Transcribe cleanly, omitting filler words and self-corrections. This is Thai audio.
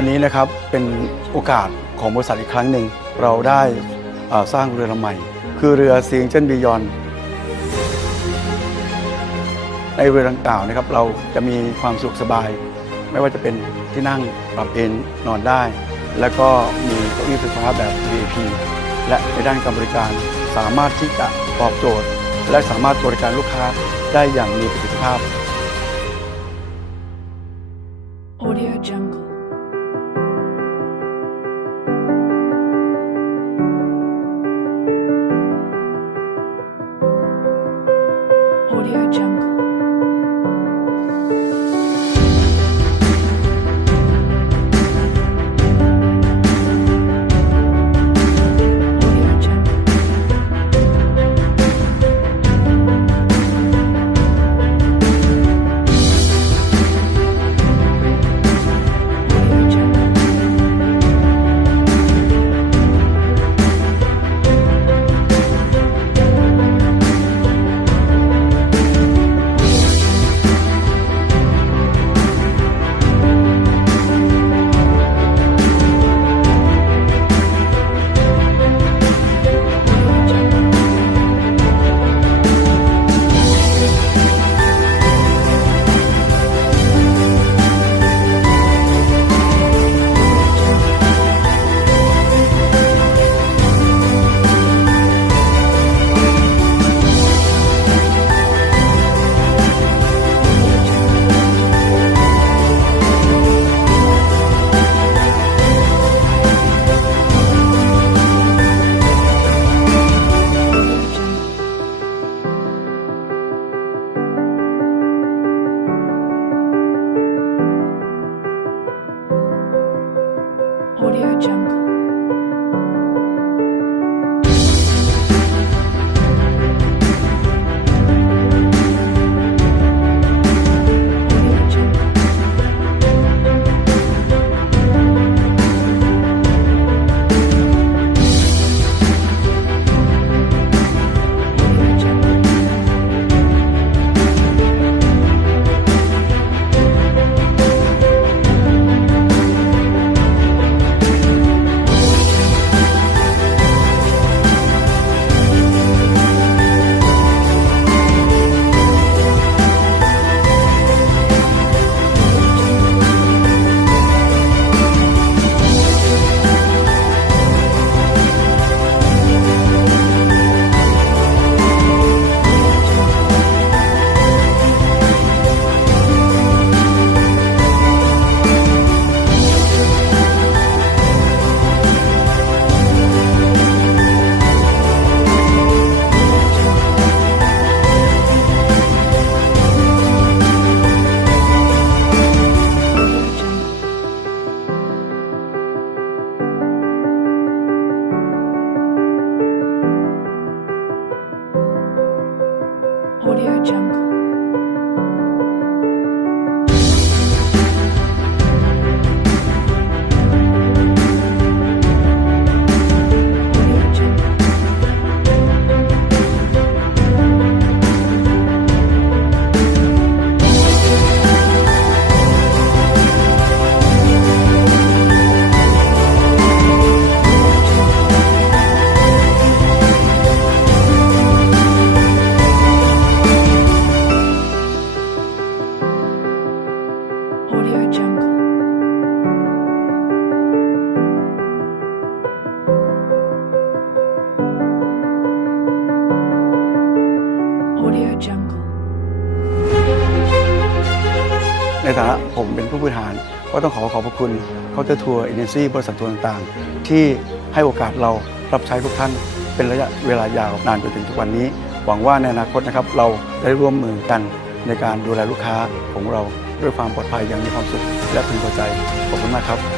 วันนี้นะครับเป็นโอกาสของบริษัทอีกครั้งหนึ่งเราได้สร้างเรือลำใหม่คือเรือซีอิงเจิ้นบียอนในเรือดังกล่าวนะครับเราจะมีความสุขสบายไม่ว่าจะเป็นที่นั่งปรับเอนนอนได้และก็มีเก้าอี้ไฟฟ้าแบบ VIP และในด้านการบริการสามารถที่จะตอบโจทย์และสามารถบริการลูกค้าได้อย่างมีประสิทธิภาพAudio Jungle Audio Jungle Audio Jungle Audio Jungle Audio Jungle Audio Jungle ในฐานะผมเป็นผู้บริหารก็ต้องขอบพระคุณเคาน์เตอร์ทัวร์เอเจนซี่บริษัททัวร์ต่างๆที่ให้โอกาสเรารับใช้ทุกท่านเป็นระยะเวลายาวนานจนถึงทุกวันนี้หวังว่าในอนาคตนะครับเราได้ร่วมมือกันในการดูแลลูกค้าของเราด้วยความปลอดภัยอย่างมีความสุขและพึงพอใจขอบคุณมากครับ